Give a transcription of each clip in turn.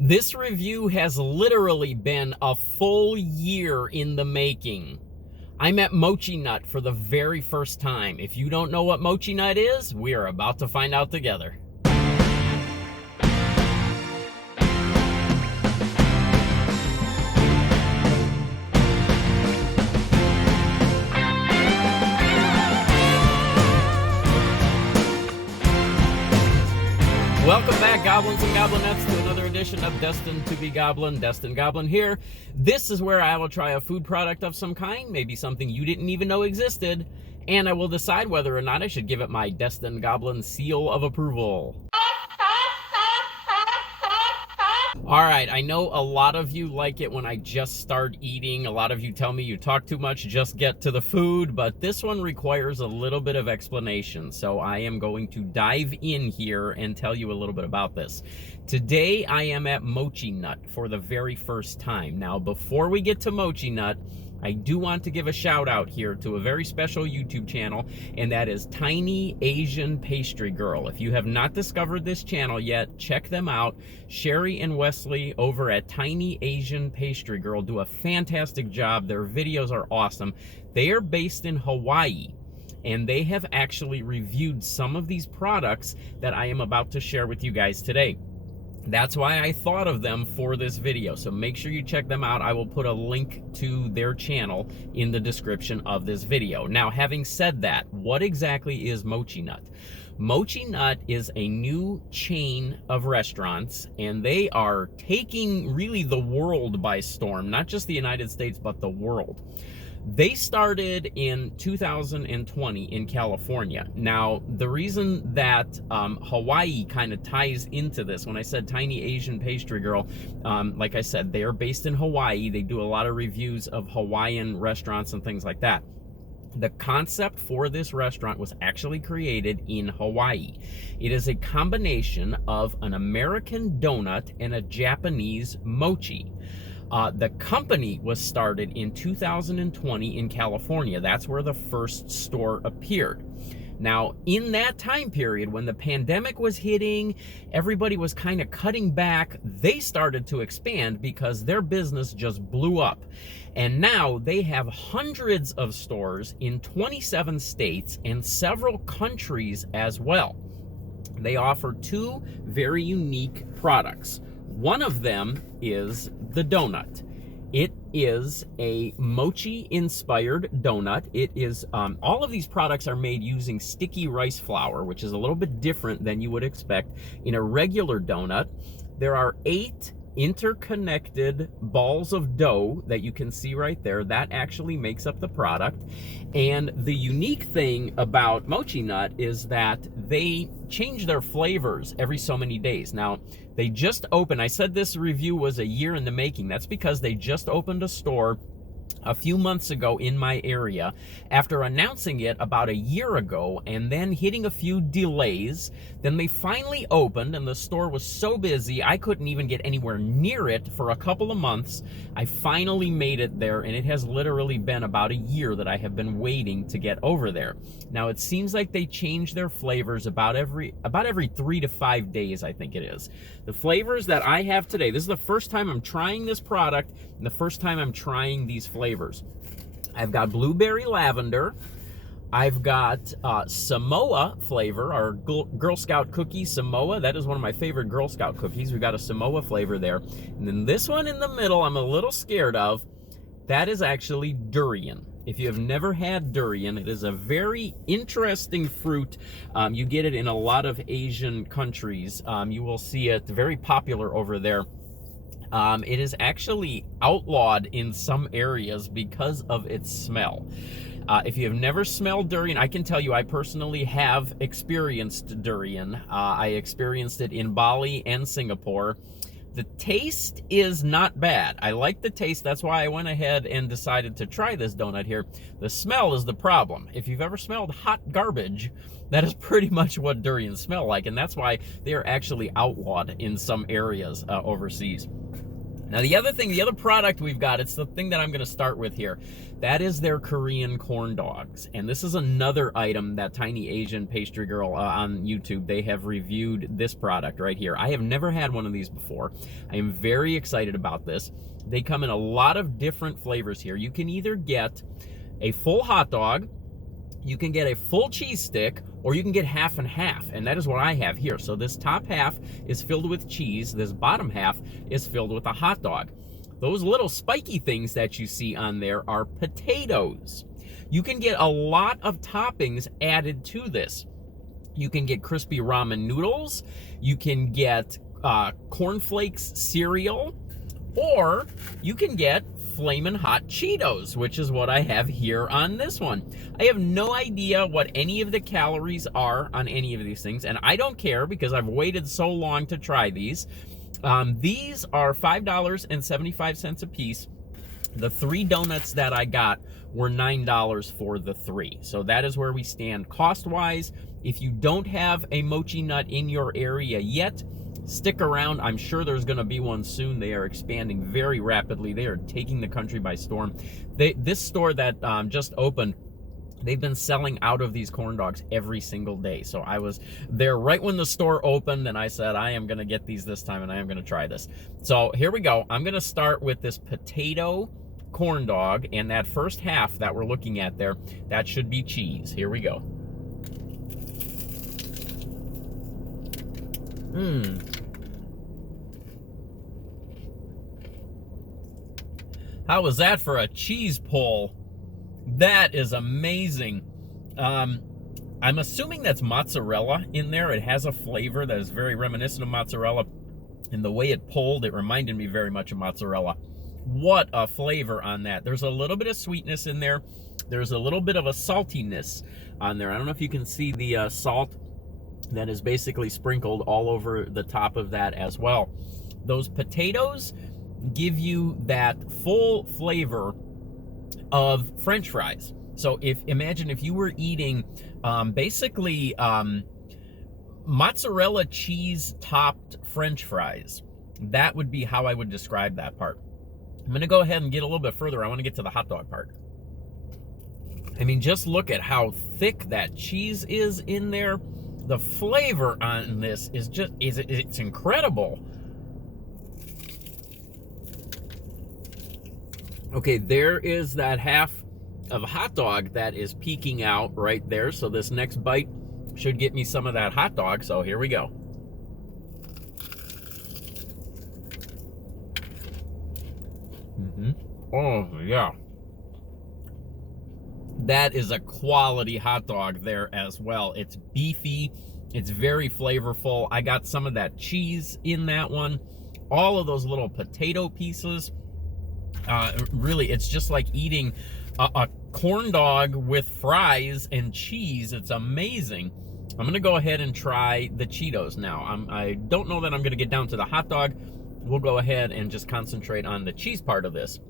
This review has literally been a full year in the making. I'm at Mochinut for the very first time. If you don't know what Mochinut is, we are about to find out together. Welcome back, Goblins and Goblinettes, to another edition of Destined to be Goblin. Destined Goblin here. This is where I will try a food product of some kind, maybe something you didn't even know existed, and I will decide whether or not I should give it my Destined Goblin seal of approval. Alright, I know a lot of you like it when I just start eating. A lot of you tell me you talk too much, just get to the food, but this one requires a little bit of explanation, so I am going to dive in here and tell you a little bit about this. Today, I am at Mochinut for the very first time. Now, before we get to Mochinut, I do want to give a shout out here to a very special YouTube channel, and that is Tiny Asian Pastry Girl. If you have not discovered this channel yet, check them out. Sherry and Wesley over at Tiny Asian Pastry Girl do a fantastic job. Their videos are awesome. They are based in Hawaii, and they have actually reviewed some of these products that I am about to share with you guys today. That's why I thought of them for this video, so make sure you check them out. I will put a link to their channel in the description of this video. Now, having said that, what exactly is Mochinut? Mochinut is a new chain of restaurants, and they are taking really the world by storm, not just the United States, but the world. They started in 2020 in California. Now, the reason that Hawaii kind of ties into this, when I said Tiny Asian Pastry Girl, like I said, they are based in Hawaii. They do a lot of reviews of Hawaiian restaurants and things like that. The concept for this restaurant was actually created in Hawaii. It is a combination of an American donut and a Japanese mochi. The company was started in 2020 in California. That's where the first store appeared. Now, in that time period, when the pandemic was hitting, everybody was kind of cutting back, they started to expand because their business just blew up. And now they have hundreds of stores in 27 states and several countries as well. They offer two very unique products. One of them is the donut. It is a mochi-inspired donut. It is, all of these products are made using sticky rice flour, which is a little bit different than you would expect in a regular donut. There are 8 interconnected balls of dough that you can see right there. That actually makes up the product. And the unique thing about Mochinut is that they change their flavors every so many days. Now, they just opened, I said this review was a year in the making. That's because they just opened a store a few months ago in my area after announcing it about a year ago and then hitting a few delays. Then they finally opened, and the store was so busy I couldn't even get anywhere near it for a couple of months. I finally made it there, and it has literally been about a year that I have been waiting to get over there. Now, it seems like they change their flavors about every 3 to 5 days, I think it is. The flavors that I have today, this is the first time I'm trying this product and the first time I'm trying these flavors. I've got Blueberry Lavender. I've got Samoa flavor, our Girl Scout cookie, Samoa. That is one of my favorite Girl Scout cookies. We've got a Samoa flavor there. And then this one in the middle, I'm a little scared of. That is actually Durian. If you have never had durian, it is a very interesting fruit. You get it in a lot of Asian countries. You will see it very popular over there. It is actually outlawed in some areas because of its smell. If you have never smelled durian, I can tell you I personally have experienced durian. I experienced it in Bali and Singapore. The taste is not bad. I like the taste. That's why I went ahead and decided to try this donut here. The smell is the problem. If you've ever smelled hot garbage, that is pretty much what durians smell like, and that's why they are actually outlawed in some areas overseas. Now the other product we've got, it's the thing that I'm going to start with here. That is their Korean corn dogs. And this is another item that Tiny Asian Pastry Girl on YouTube, they have reviewed this product right here. I have never had one of these before. I am very excited about this. They come in a lot of different flavors here. You can either get a full hot dog, you can get a full cheese stick, or you can get half and half, and that is what I have here. So this top half is filled with cheese, this bottom half is filled with a hot dog. Those little spiky things that you see on there are potatoes. You can get a lot of toppings added to this. You can get crispy ramen noodles, you can get cornflakes cereal, or you can get Flamin Hot Cheetos, which is what I have here on this one. I have no idea what any of the calories are on any of these things, and I don't care because I've waited so long to try these. These are $5.75 a piece. The 3 donuts that I got were $9 for the 3. So that is where we stand cost-wise. If you don't have a mochi nut in your area yet, stick around. I'm sure there's going to be one soon. They are expanding very rapidly. They are taking the country by storm. This store that just opened, they've been selling out of these corn dogs every single day. So I was there right when the store opened, and I said, I am going to get these this time, and I am going to try this. So here we go. I'm going to start with this potato corn dog, and that first half that we're looking at there, that should be cheese. Here we go. How was that for a cheese pull? That is amazing. I'm assuming that's mozzarella in there. It has a flavor that is very reminiscent of mozzarella. And the way it pulled, it reminded me very much of mozzarella. What a flavor on that. There's a little bit of sweetness in there. There's a little bit of a saltiness on there. I don't know if you can see the salt that is basically sprinkled all over the top of that as well. Those potatoes give you that full flavor of French fries. So imagine if you were eating basically mozzarella cheese topped French fries. That would be how I would describe that part. I'm going to go ahead and get a little bit further. I want to get to the hot dog part. I mean, just look at how thick that cheese is in there. The flavor on this is just, it's incredible. Okay, there is that half of a hot dog that is peeking out right there. So this next bite should get me some of that hot dog. So here we go. Oh, yeah. That is a quality hot dog there as well. It's beefy. It's very flavorful. I got some of that cheese in that one. All of those little potato pieces. Really, it's just like eating a corn dog with fries and cheese. It's amazing. I'm going to go ahead and try the Cheetos now. I don't know that I'm going to get down to the hot dog. We'll go ahead and just concentrate on the cheese part of this.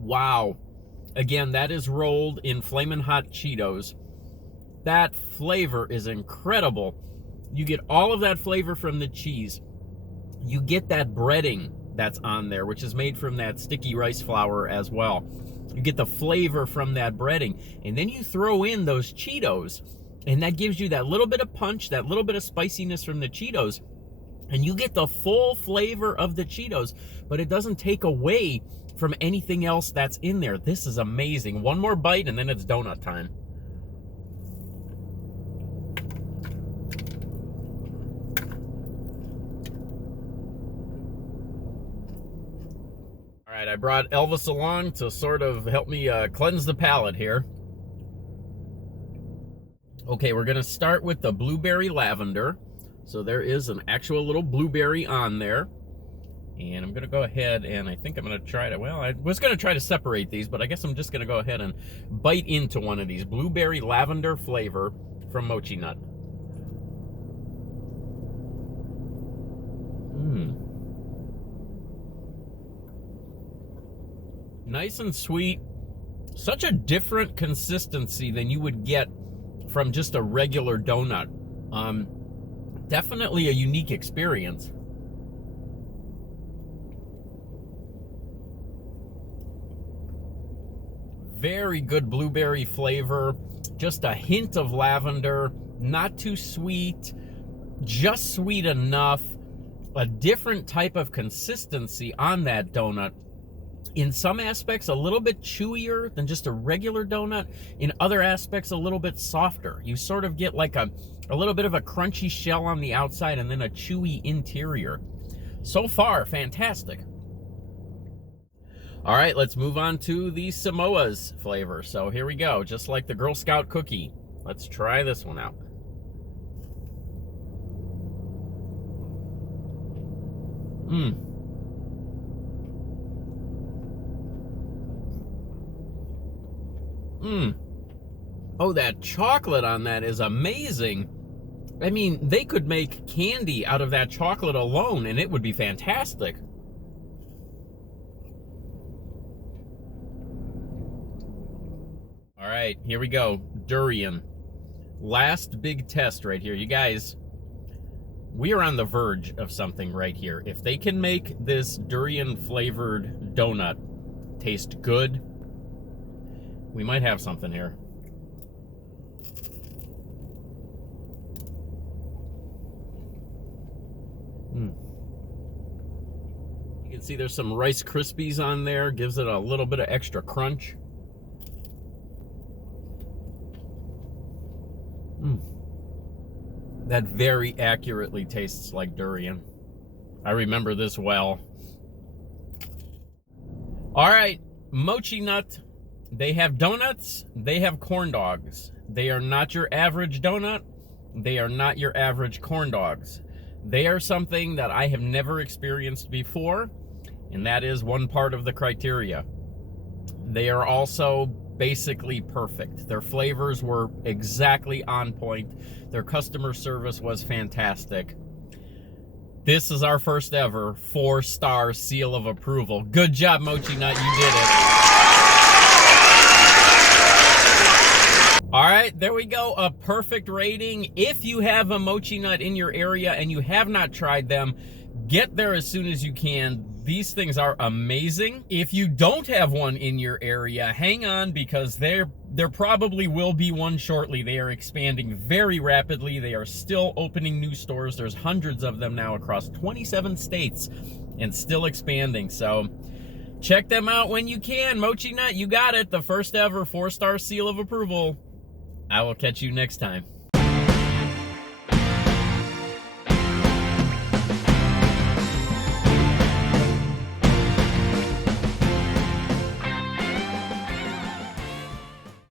Wow. Again, that is rolled in Flamin Hot Cheetos. That flavor is incredible. You get all of that flavor from the cheese. You get that breading that's on there, which is made from that sticky rice flour as well. You get the flavor from that breading. And then you throw in those Cheetos, and that gives you that little bit of punch, that little bit of spiciness from the Cheetos. And you get the full flavor of the Cheetos, but it doesn't take away from anything else that's in there. This is amazing. One more bite, and then it's donut time. All right, I brought Elvis along to sort of help me cleanse the palate here. Okay, we're gonna start with the Blueberry Lavender. So there is an actual little blueberry on there. And I'm going to go ahead and I think I'm going to try to, well, I was going to try to separate these, but I guess I'm just going to go ahead and bite into one of these. Blueberry Lavender flavor from Mochinut. Nice and sweet. Such a different consistency than you would get from just a regular donut. Definitely a unique experience. Very good blueberry flavor, just a hint of lavender, not too sweet, just sweet enough, a different type of consistency on that donut. In some aspects, a little bit chewier than just a regular donut. In other aspects, a little bit softer. You sort of get like a little bit of a crunchy shell on the outside and then a chewy interior. So far, fantastic. All right, let's move on to the Samoas flavor. So here we go, just like the Girl Scout cookie. Let's try this one out. Oh, that chocolate on that is amazing. I mean, they could make candy out of that chocolate alone and it would be fantastic. All right, here we go. Durian. Last big test right here. You guys, we are on the verge of something right here. If they can make this durian flavored donut taste good, we might have something here. You can see there's some Rice Krispies on there, gives it a little bit of extra crunch. That very accurately tastes like durian. I remember this well. All right, Mochinut. They have donuts, they have corn dogs. They are not your average donut. They are not your average corn dogs. They are something that I have never experienced before, and that is one part of the criteria. They are also basically perfect. Their flavors were exactly on point. Their customer service was fantastic. This is our first ever 4-star seal of approval. Good job, Mochinut, you did it. All right, there we go, a perfect rating. If you have a Mochinut in your area and you have not tried them, get there as soon as you can. These things are amazing. If you don't have one in your area, hang on, because there probably will be one shortly. They are expanding very rapidly. They are still opening new stores. There's hundreds of them now across 27 states and still expanding. So check them out when you can. Mochinut, you got it. The first ever 4-star seal of approval. I will catch you next time.